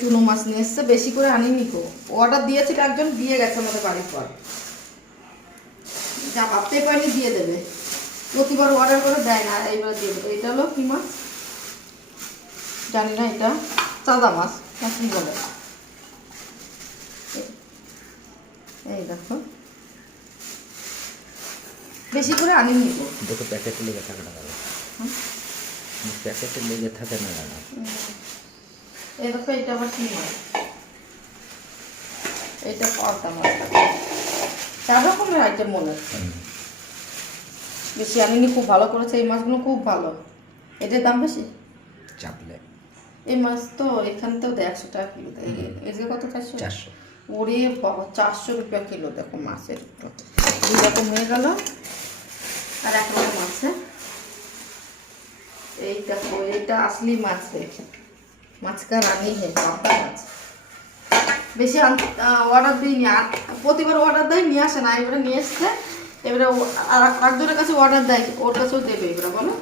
চুনো মাছ নিয়ে এসছে বেশি করে আনিনি কো অর্ডার দিয়েছিল একজন দিয়ে গেছে আমাদের বাড়ির পর যা ভাবতেই পারিনি দিয়ে দেবে প্রতিবার অর্ডার করে দেয় না এইবার দিয়ে দেবে এটা হলো কি মাছ? জানি না এটা চাঁদা মাছ কি বলে এই দেখো। বেশি করে আনিনি গো দুটো প্যাকেটে লেগে থাকে না দাদা। হুম? প্যাকেটে লেগে থাকে না দাদা। এই দেখো এটা আবার কি মাছ এটা পদ্মা মাছ চার রকমের আইটেম মনে হচ্ছে। বেশি আনিনি খুব ভালো করেছে এই মাছগুলো খুব ভালো। এটার দাম বেশি? চাপলে এই মাছ তো এখান থেকেও তো একশো টাকা কিলো এদিকে কত? চারশো? চারশো। ওরে চারশো রুপিয়া কিলো দেখো মাছের দুই রকম হয়ে গেল। আর এক রকম আছে। এই দেখো এইটা আসলি মাছ রে। মাছ কা রানি মাছ। বেশি অর্ডার দিইনি। আর প্রতিবার অর্ডার দেয়, নিয়ে আসে না। এবারে নিয়ে এসছে। এবারে আর একজনের কাছে অর্ডার দেয় ওর কাছেও দেবে এবারে, বলো।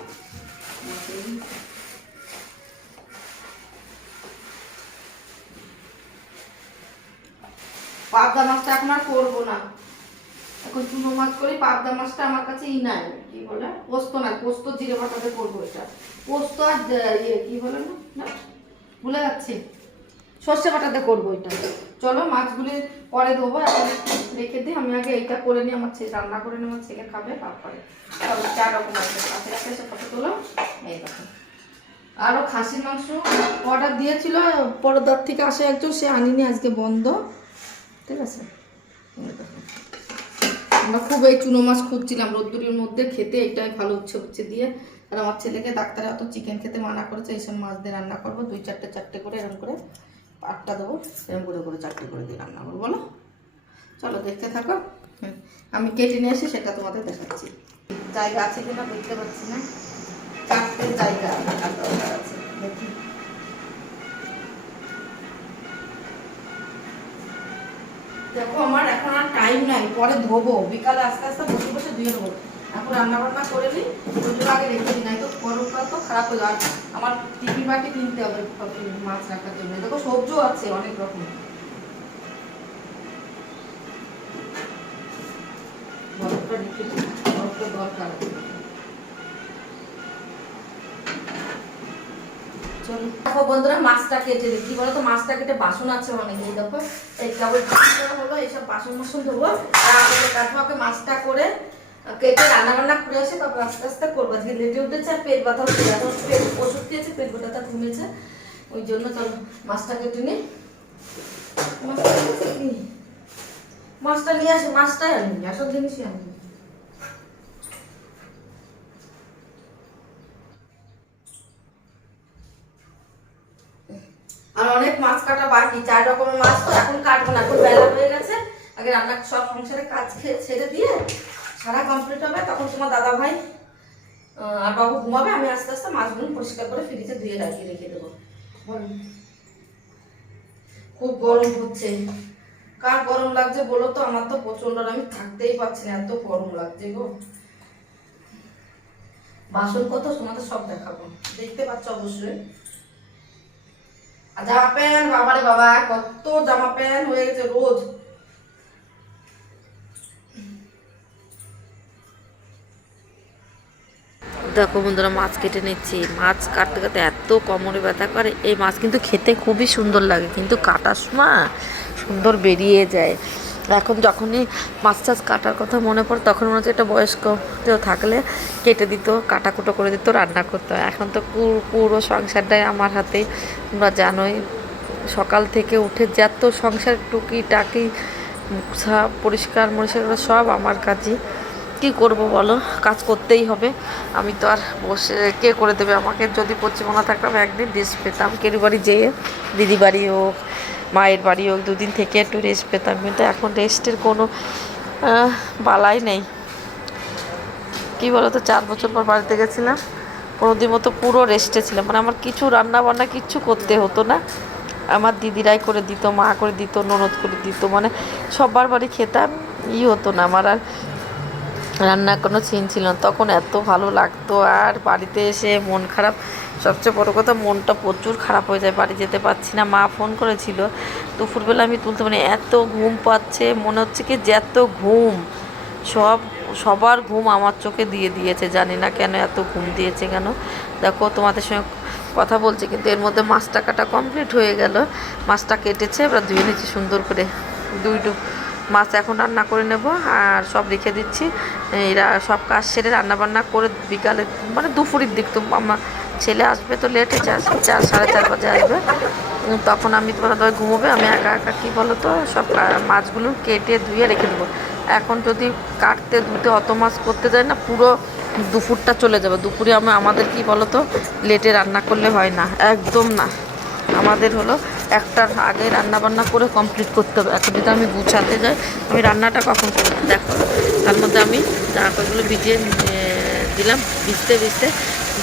পাবদা মাছটা এখন আর করব না। এখন চুনো মাছ করি, পাবদা মাছটা আমার কাছে ই নাই। কি বলে? পোস্ত না পোস্ত জিরে বাটাতে করব এটা। পোস্ত আর ইয়ে কি বলে না? ভুলে যাচ্ছি। সর্ষে বাটাতে করব এটা। চলো মাছগুলি পরে দেবো এখন রেখে দিই। আমি আগে এইটা করে নিই, আমার ছেলে রান্না করে নিই, আমার ছেলে খাবে, তারপরে চলো চার রকম আছে। কাছে কাছে এসে তোলো এই আরও খাসির মাংস অর্ডার দিয়েছিল, পরদার থেকে আসে একজন, সে আনিনি আজকে বন্ধ। ঠিক আছে? আমরা খুব এই চুনো মাছ খুঁজছিলাম রোদ্দুরির মধ্যে, খেতে এটাই ভালো উচ্ছে উচ্ছে দিয়ে। আর আমার ছেলেকে ডাক্তারে অত চিকেন খেতে মানা করেছে, এইসব মাছ দিয়ে রান্না করব। দুই চারটে চারটে করে এরকম করে আটটা দেবো এরকম করে করে চারটে করে দিয়ে রান্না করব, বলো? চলো, দেখতে থাকো। আমি কেটে নিয়ে এসে সেটা তোমাদের দেখাচ্ছি। জায়গা আছে কিনা বুঝতে পারছি না। চারটে জায়গা রাখার দরকার আছে দেখি দেখো আমার এখন আর টাইম নাই, পরে ধোবো। বিকালে আস্তে আস্তে বসে বসে ধুয়ে নেব। এখন রান্না বান্না করে নিই ওই আগে রেখে দিই নাই তো গরমটা তো খারাপ হয়ে যায় আমার টিপি বাটি কিনতে হবে মাছ রাখার জন্য। দেখো সবজিও আছে অনেক রকম। বরফটা রেখে বরফটা দরকার। চলো। দেখো বন্ধুরা, মাছটা কেটে দিই কি বলতো, মাছটা কেটে বাসন আছে অনেক এই দেখো। এই কেবল বাসন হলো এইসব বাসন মাসন ধোবো। আর আমাদের মাছটা করে কেটে রান্না বান্না করে আসে তারপর আস্তে আস্তে করব। আজকে লেটে উঠেছে, আর পেট ব্যথা হচ্ছে পেট ওষুধ খেয়েছে, পেট ব্যথাটা কমেছে ওই জন্য চলো, মাছটা কেটে নিই? মাছটা নিয়ে আসে, মাছটাই আনি আসল জিনিসই আনি আর অনেক মাছ কাটা বাকি, চার রকমের মাছ তো এখন কাটবো না, এখন বেলা হয়ে গেছে। আগে রান্না সব সংসারে কাজ ছেড়ে দিয়ে সারা কমপ্লিট হবে, তখন তোমার দাদা ভাই আর বাবু ঘুমাবে, আমি আস্তে আস্তে মাছগুলো পরিষ্কার করে ফ্রিজে ধুয়ে রাখিয়ে রেখে দেবো। খুব গরম হচ্ছে। কার গরম লাগছে বলো তো? আমার তো প্রচণ্ড আমি থাকতেই পারছি না, এত গরম লাগছে গো। বাসন কত? তোমাদের সব দেখাবো। দেখতে পাচ্ছ অবশ্যই। জামা প্যান্ট, বাবারে বাবা, কত জামা প্যান্ট হয়ে গেছে রোজ। দেখো বন্ধুরা, মাছ কেটে নিচ্ছি। মাছ কাটতে কাটতে এত কোমরে ব্যথা করে। এই মাছ কিন্তু খেতে খুবই সুন্দর লাগে, কিন্তু কাটার সময় সুন্দর বেরিয়ে যায়। এখন যখনই মাছ টাছ কাটার কথা মনে পড়ে, তখন মনে হচ্ছে একটা বয়স্ক কেউ থাকলে কেটে দিত, কাটাকুটো করে দিত, রান্না করতো। এখন তো পুরো সংসারটাই আমার হাতে, তোমরা জানোই। সকাল থেকে উঠে যত সংসার টুকি টাকি মুছা, পরিষ্কার, মরিষ্কার সব আমার কাজই। কি করব বলো? কাজ করতেই হবে। আমি তো আর বসে, কে করে দেবে আমাকে? যদি পশ্চিমবঙ্গ থাকতাম একদিন রেস্ট পেতাম। কেরু বাড়ি যেয়ে দিদি বাড়ি হোক মায়ের বাড়ি হোক দুদিন থেকে একটু রেস্ট পেতাম, কিন্তু এখন রেস্টের কোনো বালাই নেই। কি বলো তো চার বছর পর বাড়িতে গেছিলাম পনেরো দিন মতো পুরো রেস্টে ছিলাম। মানে আমার কিছু রান্না বান্না কিচ্ছু করতে হতো না। আমার দিদিরাই করে দিত, মা করে দিত, ননদ করে দিত মানে সবার বাড়ি খেতাম, ই হতো না। আমার আর রান্নার কোনো সিন ছিল না। তখন এত ভালো লাগতো, আর বাড়িতে এসে মন খারাপ। সবচেয়ে বড় কথা, মনটা প্রচুর খারাপ হয়ে যায়, বাড়ি যেতে পারছি না। মা ফোন করেছিল, দুপুরবেলা আমি তুলতে মানে এত ঘুম পাচ্ছে, মনে হচ্ছে কি যে এত ঘুম। সব, সবার ঘুম আমার চোখে দিয়ে দিয়েছে, জানি না কেন এত ঘুম দিয়েছে কেন। দেখো, তোমাদের সঙ্গে কথা বলছি, কিন্তু এর মধ্যে মাছটা কাটা কমপ্লিট হয়ে গেল। মাছটা কেটেছে, এবার ধুয়ে নিচ্ছি সুন্দর করে দুই ডুব মাছ এখন রান্না করে নেব, আর সব রেখে দিচ্ছি। এরা সব কাজ সেরে রান্না বান্না করে বিকালে মানে দুপুরের দিক তো আমার ছেলে আসবে তো লেটে চার চার, সাড়ে চার বাজে আসবে। তখন আমি তোমার দাদা ঘুমোবে আমি একা একা কী বলো তো সব মাছগুলো কেটে ধুয়ে রেখে দেবো। এখন যদি কাটতে, ধুতে অত মাছ করতে যায় না, পুরো দুপুরটা চলে যাবে। দুপুরে আমি, আমাদের কি বলো তো লেটে রান্না করলে হয় না, একদম না। আমাদের হলো একটার আগে রান্না বান্না করে কমপ্লিট করতে হবে। এখন যদি আমি গুছাতে যাই, আমি রান্নাটা কখন করব? দেখো, তার মধ্যে আমি জামা ভিজিয়ে দিলাম, ভিজতে ভিজতে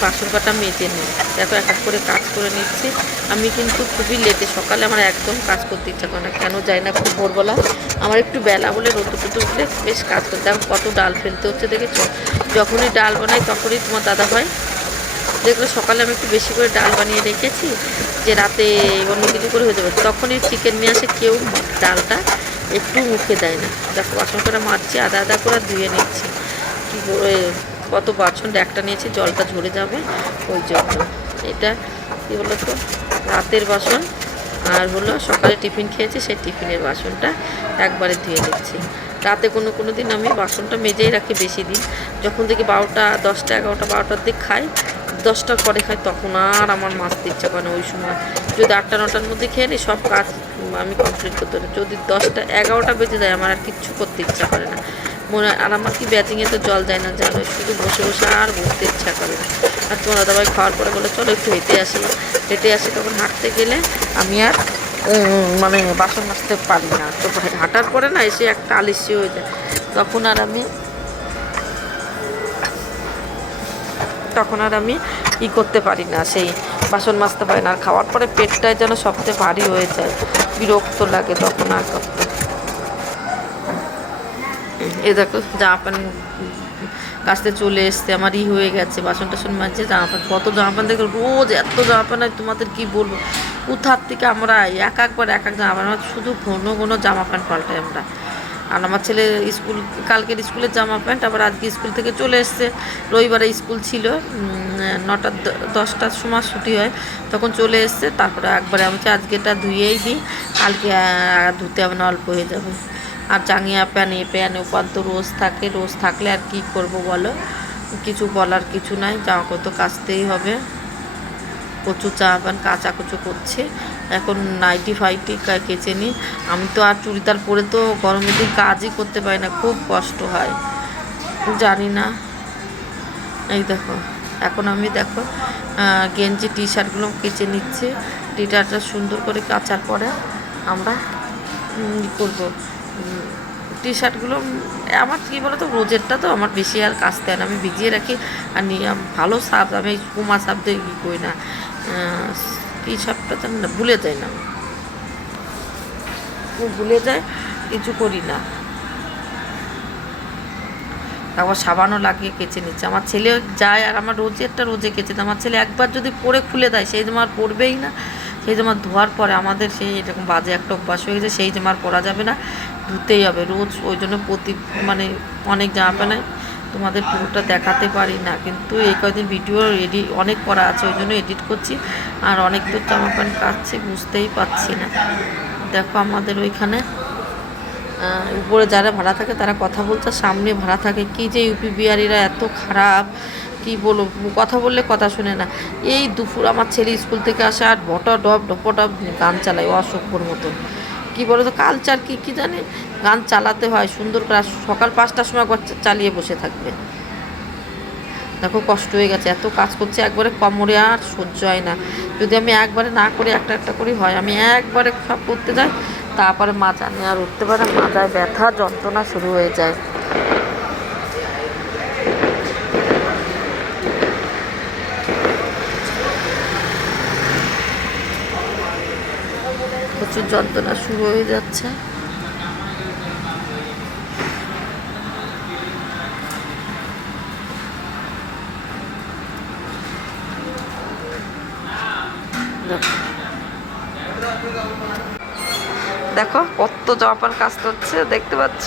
বাসন কাটা মেজে নিই। দেখো, এক এক করে কাজ করে নিচ্ছি। আমি কিন্তু খুবই লেটে সকালে আমার একদম কাজ করতে ইচ্ছা করে না। কেন যাই না, খুব ভোরবেলা। আমার একটু বেলা বলে রোদ টুটু উঠলে বেশ কাজ করতে দেখো কত ডাল ফেলতে হচ্ছে দেখেছ? যখনই ডাল বানাই তখনই তোমার দাদা ভাই। দেখল সকালে আমি একটু বেশি করে ডাল বানিয়ে রেখেছি যে রাতে অন্য কিছু করে হয়ে যাবে। তখনই চিকেন নিয়ে আসে কেউ ডালটা একটু মুখে দেয় না। দেখো, বাসন করে মারছি, আদা আদা করে ধুয়ে নিচ্ছি। কী করে কত বাসন, একটা নিয়েছি, জলটা ঝরে যাবে, ওই জন্য। এটা কী বলো তো? রাতের বাসন, আর হলো সকালে টিফিন খেয়েছি, সেই টিফিনের বাসনটা একবারে ধুয়ে নিচ্ছি। রাতে কোনো কোনো দিন আমি বাসনটা মেজেই রাখি বেশি দিন। যখন দেখি বারোটা, দশটা, এগারোটা, বারোটার দিক খাই, দশটার পরে খাই, তখন আর আমার মাছতে ইচ্ছা করে না ওই সময়। যদি আটটা, নটার মধ্যে খেয়ে নিই, সব কাজ আমি কমপ্লিট করতে পারি যদি দশটা, এগারোটা বেজে যায়, আমার আর কিচ্ছু করতে ইচ্ছা করে না। মনে হয়- আর আমার কি ব্যাটিংয়ে তো জল যায় না, জানো, শুধু বসে বসে আর বসতে ইচ্ছা করে না। আর তোমার দাদাভাই খাওয়ার পরে বলে চলো একটু হেঁটে আসি হেঁটে আসি তখন হাঁটতে গেলে আমি আর মানে বাসন মাজতে পারি না। তো হাঁটার পরে না এসে একটা আলিসি হয়ে যায়। তখন আর আমি, তখন আর আমি ই করতে পারি না, সেই বাসন মাজতে পারি না। আর খাওয়ার পরে পেটটাই যেন সবচেয়ে ভারী হয়ে যায়। বিরক্ত লাগে তখন আর এ দেখো জামা প্যান্ট কাছতে চলে এসছে আমার ই হয়ে গেছে বাসন টাসন মাজছে জামা প্যান্ট কত জামা প্যান্ট দেখো রোজ এত জামা প্যান্ট হয় তোমাদের কি বলব? কোথার থেকে আমরা এক একবার এক এক জামা প্যান্ট শুধু ঘন ঘন জামা প্যান্ট পাল্টাই আমরা। আর আমার ছেলে স্কুল কালকের স্কুলের জামা প্যান্ট আবার আজকে স্কুল থেকে চলে এসছে। রবিবারে স্কুল ছিল উম, নটা দশটার সময় ছুটি হয় তখন চলে এসছে তারপরে একবারে আমি বলছি, আজকেটা ধুয়েই দিই কালকে ধুতে হবে না অল্প হয়ে যাবে। আর জাঙ্গিয়া প্যান এ প্যান উপান্ত রোজ থাকে, রোজ থাকলে আর কি করব বলো? কিছু বলার কিছু নাই জামা কাপড় তো কাচতেই হবে। প্রচুর জামা প্যান্ট কাচা কুচো করছে। এখন নাইটি ফাইটি কেচে নিই আমি তো আর চুড়িদার পরে তো গরমের দিন কাজই করতে পারি না, খুব কষ্ট হয়। জানি না। এই দেখো, এখন আমি দেখো গেঞ্জি টি শার্টগুলো কেচে নিচ্ছে। টি শার্টটা সুন্দর করে কাচার পরে আমরা করব। টি শার্টগুলো আমার কী বলো তো রোজেরটা তো আমার বেশি আর কাচতে হয় না। আমি ভিজিয়ে রাখি আর নিয়ে ভালো সাপ আমি কুমা সাপ দিয়ে কী করি না? আহ, শার্টটা তো না ভুলে যাই না। ভুলে যায় কিছু করি না। তারপর সাবানও লাগিয়ে কেচে নিচ্ছে। আমার ছেলে যায় আর আমার রোজেরটা রোজে কেচে আমার ছেলে একবার যদি পরে খুলে দেয় সেই তোমার পরবেই না। সেই জামা ধোয়ার পরে আমাদের সেই এরকম বাজে একটা অভ্যাস হয়ে গেছে, সেই জামা আর পরা যাবে না, ধুতেই হবে। রোজ ওই জন্য প্রতি মানে অনেক জামা প্যান্ট তোমাদের পুরোটা দেখাতে পারি না। কিন্তু এই কয়দিন ভিডিও এডি অনেক করা আছে, ওই জন্য এডিট করছি। আর অনেক দূর জামা প্যান্ট কাটছি, বুঝতেই পারছি না। দেখো আমাদের ওইখানে উপরে যারা ভাড়া থাকে তারা কথা বলছে, সামনে ভাড়া থাকে। কি যে ইউপি বিহারিরা এত খারাপ। কি বলব, কথা বললে কথা শুনে না। এই দুপুর আমার ছেলে স্কুল থেকে আসে আর বটা ডব ডপটপ গান চালায়, অসভ্যর মতন। কি বলো তো কালচার কি, কী জানে? গান চালাতে হয়, সুন্দর করে সকাল পাঁচটার সময় চালিয়ে বসে থাকবে। দেখো, কষ্ট হয়ে গেছে, এত কাজ করছে, একবারে কমরে আর সহ্য হয় না। যদি আমি একবারে না করে, একটা একটা করি, হয়, আমি একবারে সব করতে যাই, তারপরে মাজা নিয়ে আর উঠতে পারে মাজায় ব্যথা, যন্ত্রণা শুরু হয়ে যায়। প্রচুর যন্ত্রণা শুরু হয়ে যাচ্ছে। দেখো কত জামাপার কাজ করছে, দেখতে পাচ্ছ?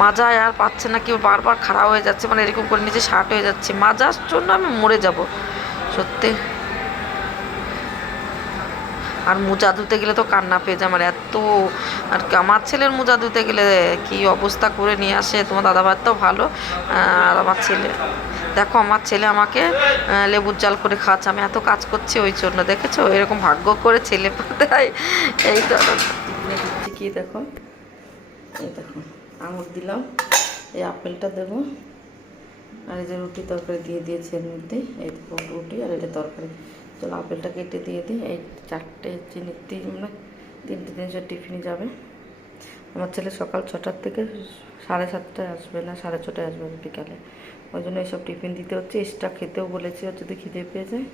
মাজায় আর পাচ্ছে না, কেউ বারবার খারাপ হয়ে যাচ্ছে মানে এরকম করে নিচে শার্ট হয়ে যাচ্ছে। মাজার জন্য আমি মরে যাব, সত্যি। আর মোজা ধুতে গেলে তো কান্না পেয়ে যায় আমার এত, আর আমার ছেলের মোজা ধুতে গেলে কি অবস্থা করে নিয়ে আসে? তোমার দাদা ভাই তো ভালো আর আমার ছেলে। দেখো, আমার ছেলে আমাকে লেবুর জাল করে খাওয়াচ্ছে। আমি এত কাজ করছি ওই জন্য, দেখেছ? এরকম ভাগ্য করে ছেলে পাতায় এই তো কি দেখো? এই দেখো, আঙুর দিলাম। এই আপেলটা দেবো। আর এই যে রুটি তরকারি দিয়ে দিয়েছি এর মধ্যে। এই রুটি আর এটা তরকারি। চলো আপেলটা কেটে দিয়ে দিই। এই চারটে চিনি তিন মানে তিনটে তিনশো টিফিনে যাবে। আমার ছেলে সকাল ছটার থেকে সাড়ে সাতটায় আসবে না, সাড়ে ছটায় আসবে বিকালে। ওই জন্য এইসব টিফিন দিতে হচ্ছে। এক্সট্রা খেতেও বলেছি যদি খিদে পেয়ে যায়।